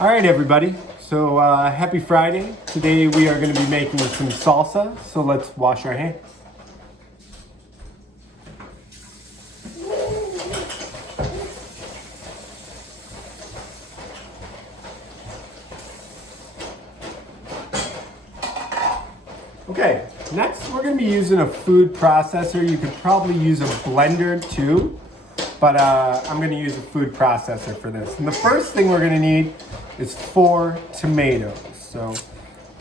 All right, everybody. So happy Friday. Today we are going to be making some salsa. So let's wash our hands. Okay, next we're going to be using a food processor. You could probably use a blender too, but I'm going to use a food processor for this. And the first thing we're going to need is 4 tomatoes. So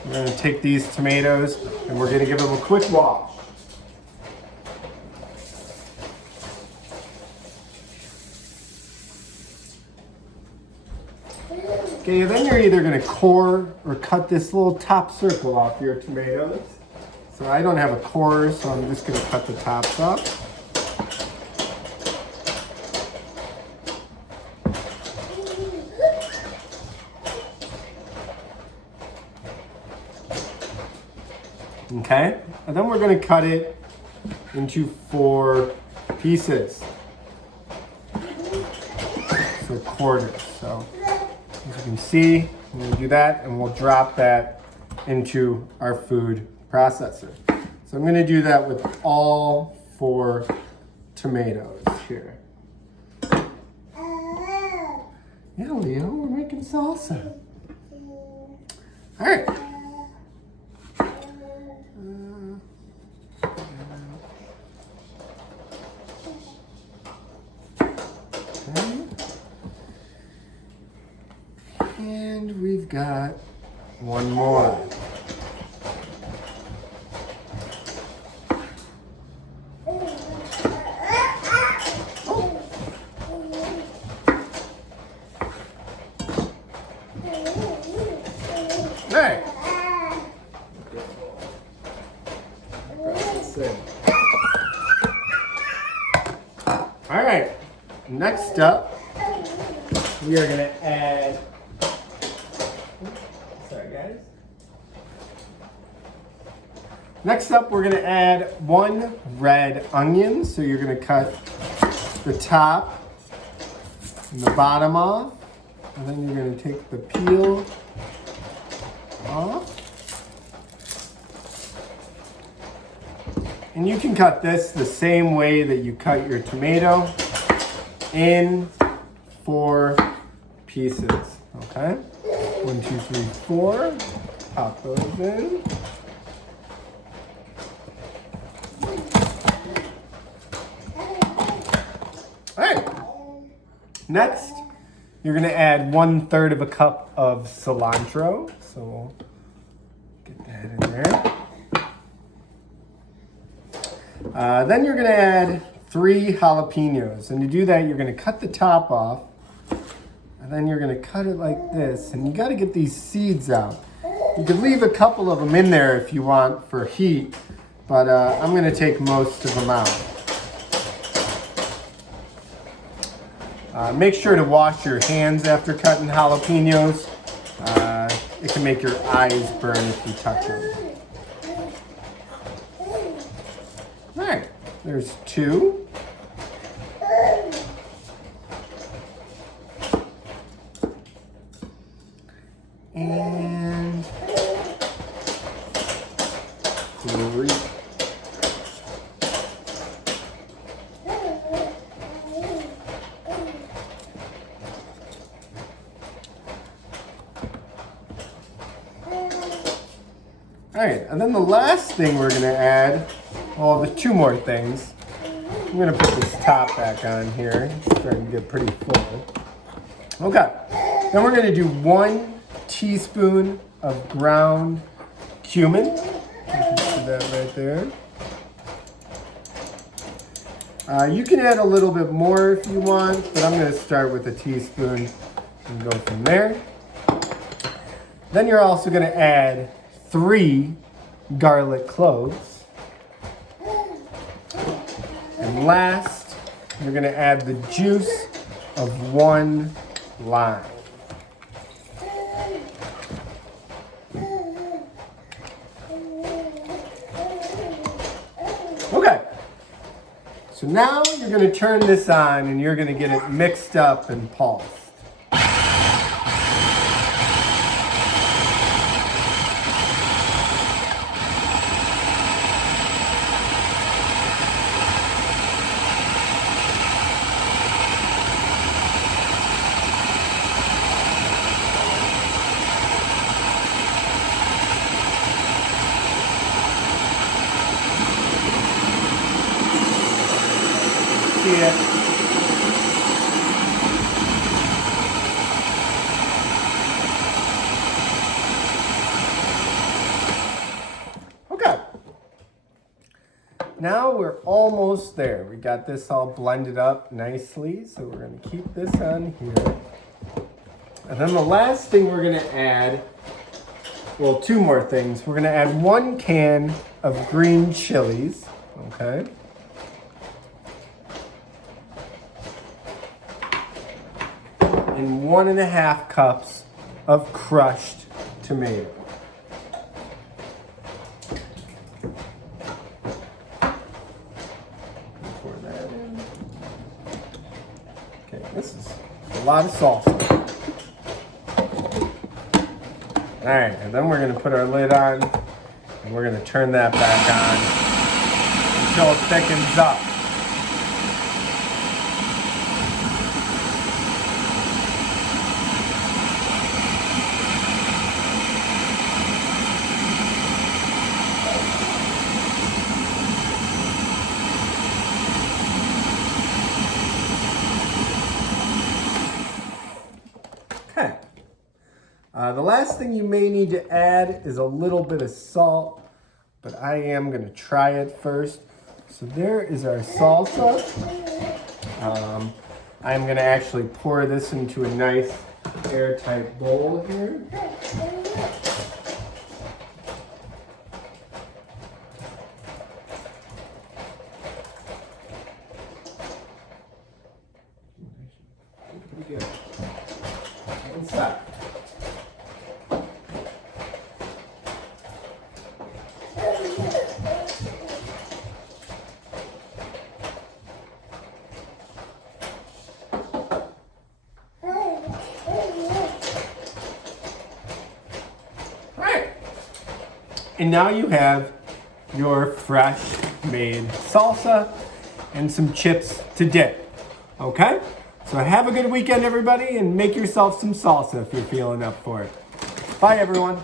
we're going to take these tomatoes and we're going to give them a quick wash. Okay, then you're either going to core or cut this little top circle off your tomatoes. So I don't have a core, so I'm just going to cut the tops off. Okay, and then we're going to cut it into 4 pieces. So quarters. So as you can see, I'm going to do that and we'll drop that into our food processor. So I'm going to do that with all 4 tomatoes here. Yeah, Leo, we're making salsa. All right. And we've got one more. Hey. All right, next up, we are going to add, sorry guys. Next up, we're going to add 1 red onion. So you're going to cut the top and the bottom off, and then you're going to take the peel off. And you can cut this the same way that you cut your tomato, in 4 pieces. Okay? 1, 2, 3, 4. Pop those in. All right. Next, you're going to add 1/3 of a cup of cilantro. So we'll get that in there. Then you're going to add 3 jalapenos. And to do that, you're going to cut the top off. And then you're going to cut it like this. And you got to get these seeds out. You could leave a couple of them in there if you want for heat. But I'm going to take most of them out. Make sure to wash your hands after cutting jalapenos. It can make your eyes burn if you touch them. All right, there's 2. And 3. All right, and then the last thing we're going to add, well, there's 2 more things. I'm going to put this top back on here. It's starting to get pretty full. Okay, then we're going to do 1 teaspoon of ground cumin. You can see that right there. You can add a little bit more if you want, but I'm going to start with a teaspoon and go from there. Then you're also going to add 3 garlic cloves. And last, you're going to add the juice of 1 lime. Okay, so now you're going to turn this on and you're going to get it mixed up and pulsed. see it. Okay. Now we're almost there. We got this all blended up nicely, so we're going to keep this on here. And then the last thing we're going to add, well, two more things. We're going to add 1 can of green chilies, okay? And 1.5 cups of crushed tomato. Pour that in. Okay, this is a lot of salsa. All right, and then we're gonna put our lid on and we're gonna turn that back on until it thickens up. Okay. The last thing you may need to add is a little bit of salt, but I am going to try it first. So there is our salsa. I'm going to actually pour this into a nice airtight bowl here. Pretty good. Inside. And now you have your fresh made salsa and some chips to dip. Okay? So have a good weekend, everybody, and make yourself some salsa if you're feeling up for it. Bye, everyone.